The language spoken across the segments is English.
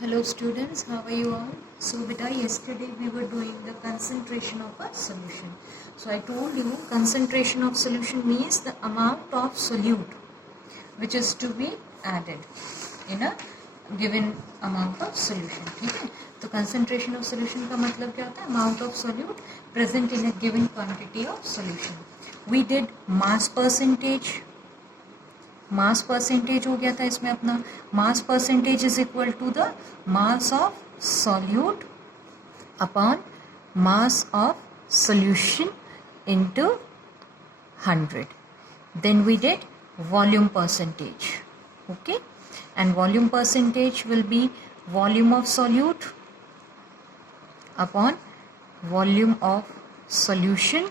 Hello students, how are you all? So beta, yesterday we were doing the concentration of a solution. So I told you concentration of solution means the amount of solute which is to be added in a given amount of solution. ठीक है, तो concentration of solution का मतलब क्या होता है? Amount of solute present in a given quantity of solution. We did mass percentage. Mass percentage हो गया था इसमें अपना. Mass percentage is equal to the mass of solute upon mass of solution into 100. Then we did volume percentage. Okay, and volume percentage will be volume of solute upon volume of solution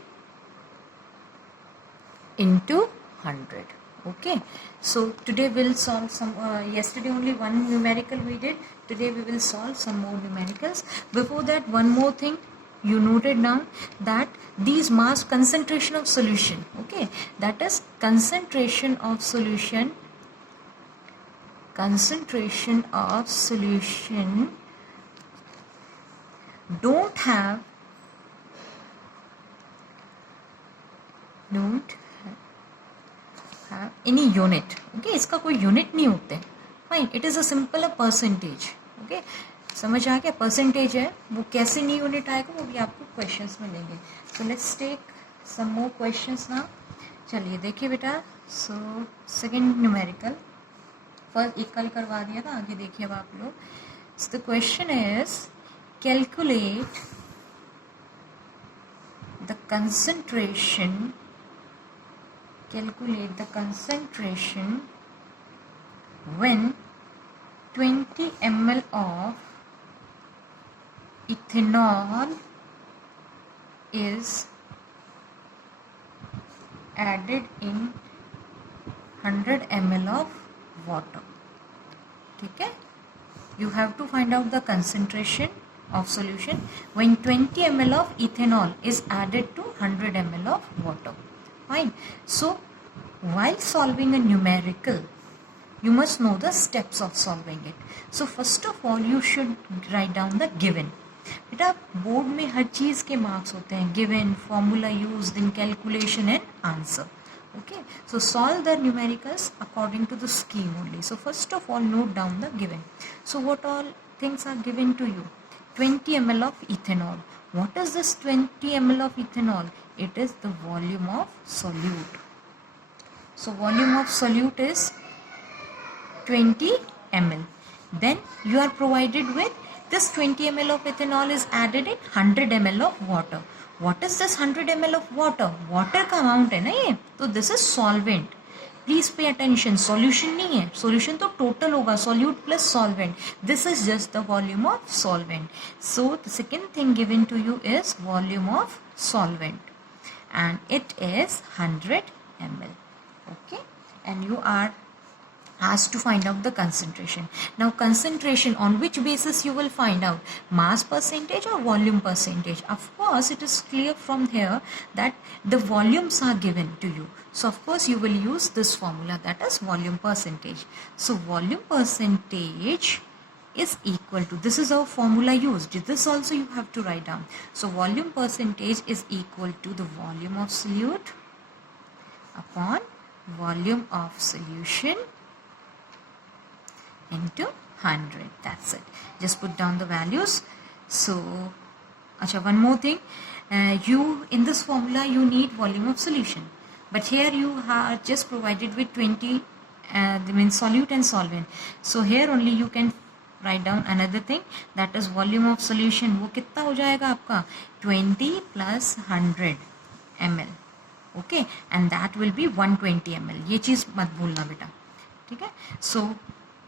into 100. Okay, so today we'll solve some yesterday only one numerical we did. Today we will solve some more numericals. Before that, one more thing you noted down, that these mass concentration of solution, okay, that is concentration of solution don't have any unit. Okay, इसका कोई unit नहीं होते. Fine, it is a simple a percentage. Okay, समझ आ गया? Percentage है, वो कैसे नहीं यूनिट आएगा वो भी आपको क्वेश्चंस में देंगे. So let's take some more questions now. चलिए देखिए बेटा. सो सेकेंड न्यूमेरिकल फर्स्ट एक कल करवा दिया था, आगे देखिए अब आप लोग. So the question is calculate the concentration when 20 ml of ethanol is added in 100 ml of water. ठीक है, you have to find out the concentration of solution when 20 ml of ethanol is added to 100 ml of water. Fine. So while solving a numerical, you must know the steps of solving it. So first of all you should write down the given. बेटा board में हर चीज़ के marks होते हैं. Given, formula used in calculation and answer. Okay, so solve the numericals according to the scheme only. So first of all note down the given. So what all things are given to you? 20 ml of ethanol. What is this 20 ml of ethanol? It is the volume of solute. So volume of solute is 20 ml. Then you are provided with this 20 ml of ethanol is added in 100 ml of water. What is this 100 ml of water? Water का amount है ना ये, तो this is solvent. Please pay attention. Solution नहीं है, solution तो total होगा, solute plus solvent. This is just the volume of solvent. So the second thing given to you is volume of solvent, and it is 100 ml. Okay, and you are asked to find out the concentration. Now concentration, on which basis you will find out? Mass percentage or volume percentage? Of course it is clear from here that the volumes are given to you, so of course you will use this formula, that is volume percentage. So volume percentage is equal to, this is our formula used, this also you have to write down. So volume percentage is equal to the volume of solute upon volume of solution into 100. That's it. Just put down the values. So acha, one more thing, you in this formula you need volume of solution, but here you are just provided with 20 means solute and solvent. So here only you can write down another thing, that is volume of solution. वो कितना हो जाएगा आपका? 20 plus 100 ml. Okay, and that will be 120 ml. ये चीज़ मत भूलना बेटा, ठीक है. So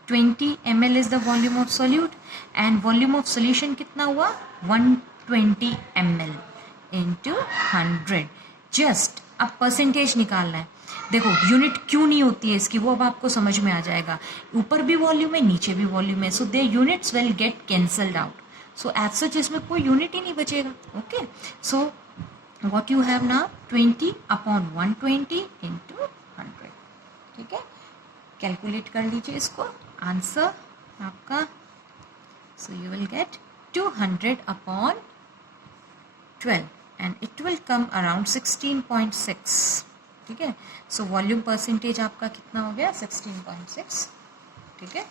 20 ml is the volume of solute and volume of solution कितना हुआ? 120 ml into 100. Just अब परसेंटेज निकालना है. देखो यूनिट क्यों नहीं होती है इसकी, वो अब आपको समझ में आ जाएगा. ऊपर भी वॉल्यूम है, नीचे भी वॉल्यूम है, so their units will get cancelled out. So as such इसमें कोई यूनिट ही नहीं बचेगा. Okay, so what you have now 20 upon 120 into 100. ठीक है, कैलकुलेट कर लीजिए इसको. आंसर आपका So you will get 200 upon 12 and it will come around 16.6. ठीक है. So वॉल्यूम परसेंटेज आपका कितना हो गया 16.6. ठीक है.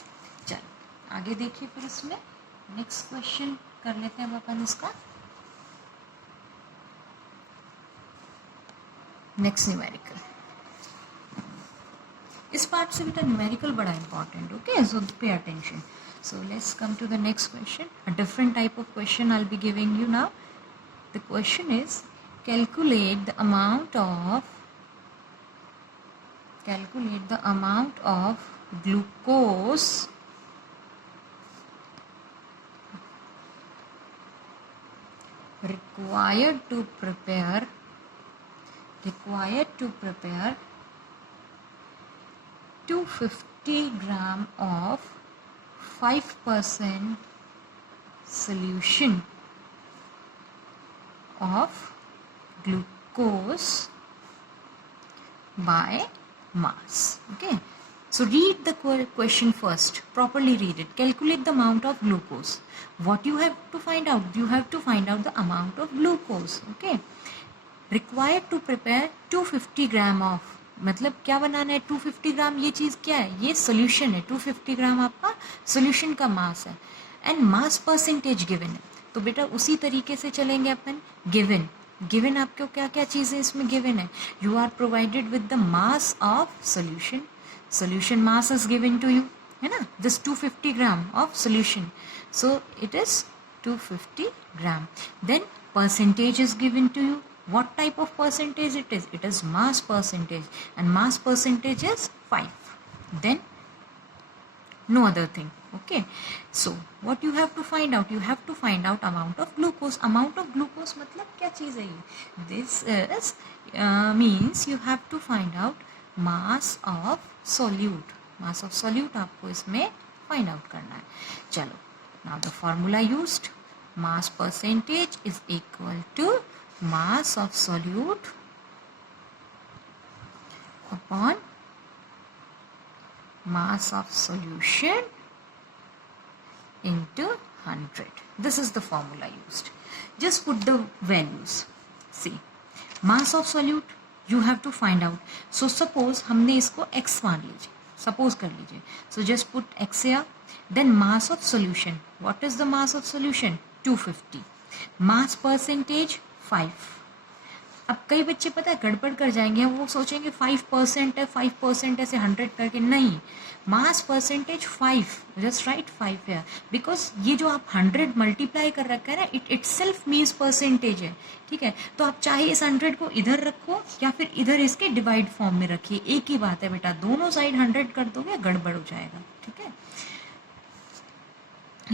चलो आगे देखिए फिर इसमें नेक्स्ट क्वेश्चन कर लेते हैं अपन इसका. Next numerical. इस पार्ट से बेटा न्यूमेरिकल बड़ा important. Okay, so pay attention. So let's come to the next question. A different type of question I'll be giving you now. The question is calculate the amount of glucose required to prepare 250 gram of 5% solution of glucose by mass. Okay, so read the question first, properly read it. Calculate the amount of glucose. What you have to find out? You have to find out the amount of glucose. Okay, required to prepare 250 gram of, मतलब क्या बनाना है 250 ग्राम. ये चीज़ क्या है? ये solution है. 250 ग्राम आपका solution का मास है एंड मास परसेंटेज गिवन है. तो बेटा उसी तरीके से चलेंगे अपन. गिवन आपको क्या क्या चीज़ें इसमें गिवन है. You are provided with the mass of solution mass is given to you, है ना. This 250 gram of solution, so it is 250 gram. Then percentage is given to you. What type of percentage it is? It is mass percentage and mass percentage is 5. Then no other thing. Okay, so what you have to find out? You have to find out amount of glucose. Amount of glucose मतलब क्या चीज़ है ये? This is means you have to find out mass of solute. Mass of solute आपको इसमें find out करना है. चलो, now the formula used. Mass percentage is equal to mass of solute upon mass of solution into 100. This is the formula used. Just put the values. See, mass of solute you have to find out. So suppose हमने इसको x मान लीजिए, suppose कर लीजिए. So just put x here. Then mass of solution. What is the mass of solution? 250. Mass percentage 5. अब कई बच्चे पता है गड़बड़ कर जाएंगे, वो सोचेंगे 5% है 5% ऐसे 100 करके. नहीं, मास परसेंटेज 5. जस्ट राइट 5 है, बिकॉज ये जो आप 100 मल्टीप्लाई कर रखा है ना, इट सेल्फ मीन्स परसेंटेज है. ठीक है, तो आप चाहे इस 100 को इधर रखो या फिर इधर इसके डिवाइड फॉर्म में रखिए, एक ही बात है बेटा. दोनों साइड 100 कर दोगे गड़बड़ हो जाएगा. ठीक है,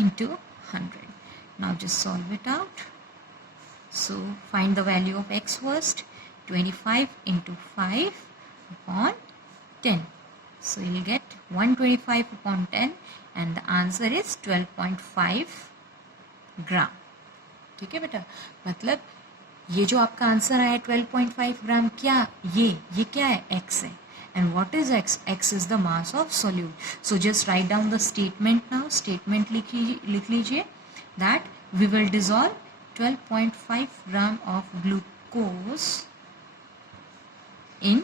into 100. Now just solve it out. So find the value of x first. 25 into 5 upon 10. So you'll get 125 upon 10 and the answer is 12.5 gram. ठीक है बेटा, मतलब ये जो आपका आंसर आया 12.5 ग्राम, क्या ये क्या है? x है. And what is x? X is the mass of solute. So just write down the statement now. Statement लिख लीजिए that we will dissolve 12.5 gram of glucose in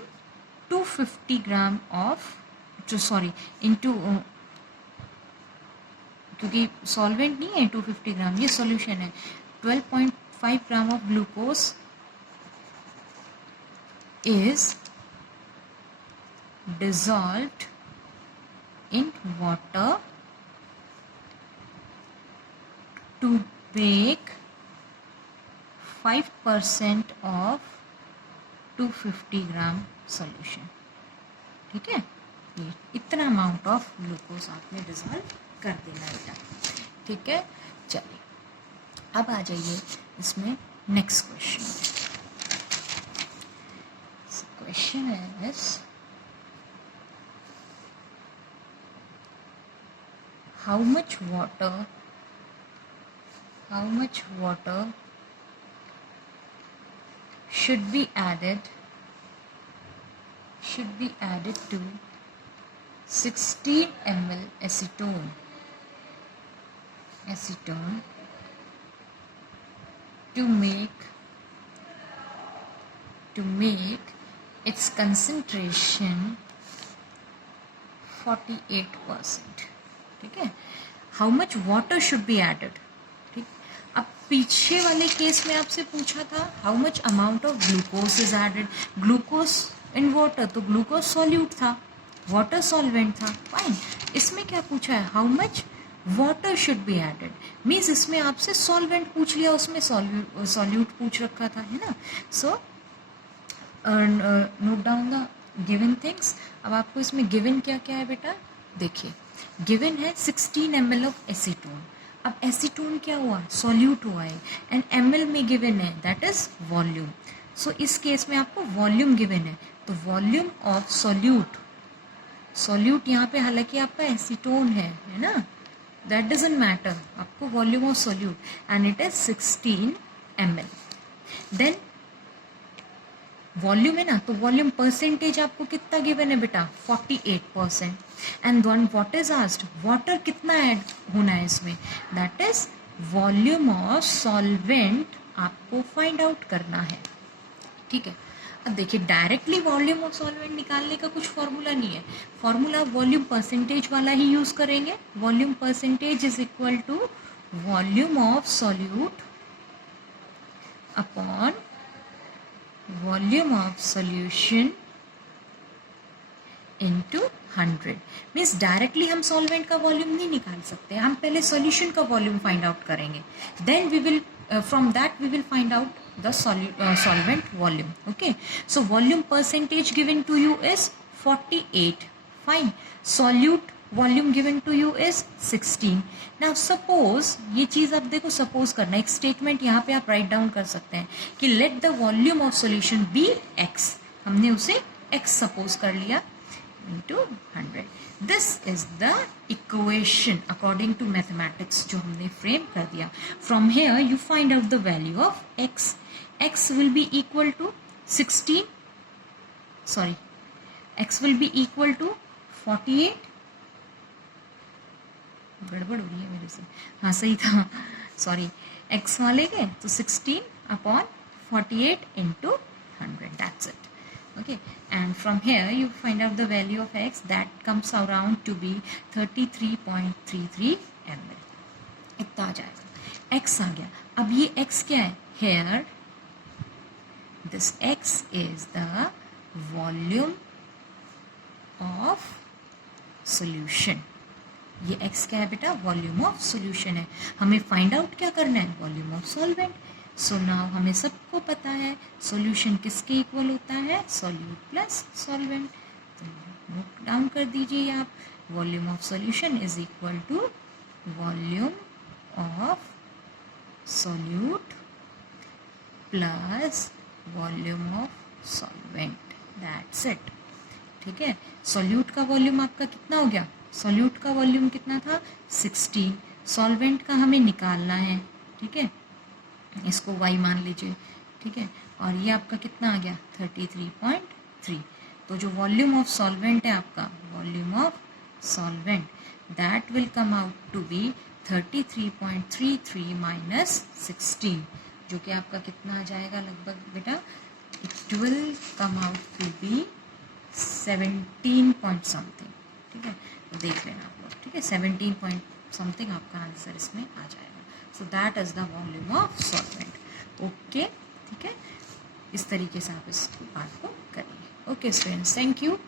250 gram of into क्योंकि solvent नहीं है 250 ग्राम, ये solution है. 12.5 gram of glucose is dissolved in water to make 5% of 250 gram solution. ठीक है, ये इतना अमाउंट ऑफ ग्लूकोज आपने डिजॉल्व कर देना बेटा. ठीक है, चलिए अब आ जाइए इसमें next question. Question is how much water should be added to 16 ml acetone acetone to make its concentration 48%. ठीक है. How much water should be added? ठीक. अब पीछे वाले केस में आपसे पूछा था how much amount of glucose is added. Glucose in water, तो glucose solute था, water solvent था. Fine. इसमें क्या पूछा है? How much water should be added. Means इसमें आपसे solvent पूछ लिया, उसमें solute पूछ रखा था, है ना. So note down the given things. अब आपको इसमें given क्या क्या है बेटा, देखिए. गिवन है 16 ml ऑफ एसीटोन. अब एसीटोन क्या हुआ, सॉल्यूट हुआ है, एंड ml में गिवन है दैट इज वॉल्यूम. सो इस केस में आपको वॉल्यूम गिवन है, तो वॉल्यूम ऑफ सॉल्यूट यहाँ पे हालांकि आपका एसीटोन है ना, दैट डजंट मैटर, आपको volume of solute and it is 16 ml. Then volume है ना, तो वॉल्यूम परसेंटेज आपको कितना गिवन है बेटा, 48%. And one what is asked, water कितना ऐड होना है इसमें, that is volume of solvent आपको फाइंड आउट करना है. ठीक है. अब देखिए डायरेक्टली वॉल्यूम ऑफ सॉल्वेंट निकालने का कुछ फॉर्मूला नहीं है, फॉर्मूला वॉल्यूम परसेंटेज वाला ही यूज करेंगे. Volume percentage is equal to volume of solute upon volume of solution into 100. Means directly हम सॉल्वेंट का वॉल्यूम नहीं निकाल सकते, हम पहले सॉल्यूशन का वॉल्यूम फाइंड आउट करेंगे, then we will from that we will find out the solvent volume. Okay, so volume percentage given to you is 48. Fine. Solute volume given to you is 16. Now suppose, ये चीज आप देखो suppose करना, एक statement यहाँ पे आप write down कर सकते हैं कि let the volume of solution be x. हमने उसे x सपोज कर लिया into 100. This is the equation according to mathematics जो हमने फ्रेम कर दिया. From here you find out the value of x. X will be equal to 16. Sorry, x will be equal to 48. गड़बड़ हो रही है मेरे से, हाँ सही था, सॉरी. x वाले गए तो 16 upon 48 into 100. That's it. Okay, and from here you find out the value of x, that comes around to be 33.33 ml. इतना आ जाएगा. x आ गया. अब ये x क्या है, here this x is the volume of solution. ये x क्या है बेटा, वॉल्यूम ऑफ सॉल्यूशन है. हमें फाइंड आउट क्या करना है, volume of solvent. So now हमें सबको पता है सॉल्यूशन किसके इक्वल होता है, सॉल्यूट प्लस सॉल्वेंट. तो नोट डाउन कर दीजिए आप, volume of solution is equal to volume of solute plus volume of solvent. That's it. ठीक है. सॉल्यूट का वॉल्यूम आपका कितना हो गया, सॉल्यूट का वॉल्यूम कितना था, 16. सॉल्वेंट का हमें निकालना है. ठीक है, इसको y मान लीजिए. ठीक है, और ये आपका कितना आ गया, 33.3. तो जो वॉल्यूम ऑफ सॉल्वेंट है आपका, volume of solvent, that will come out to be 33.33 minus 16, जो कि आपका कितना आ जाएगा लगभग बेटा, it will come out to be 17 point something. ठीक है, तो देख लेना आप लोग. ठीक है, 17 पॉइंट समथिंग आपका आंसर इसमें आ जाएगा. So that is the volume of solvent. Okay, ठीक है, इस तरीके से आप इस बात को करिए. Okay students, thank you.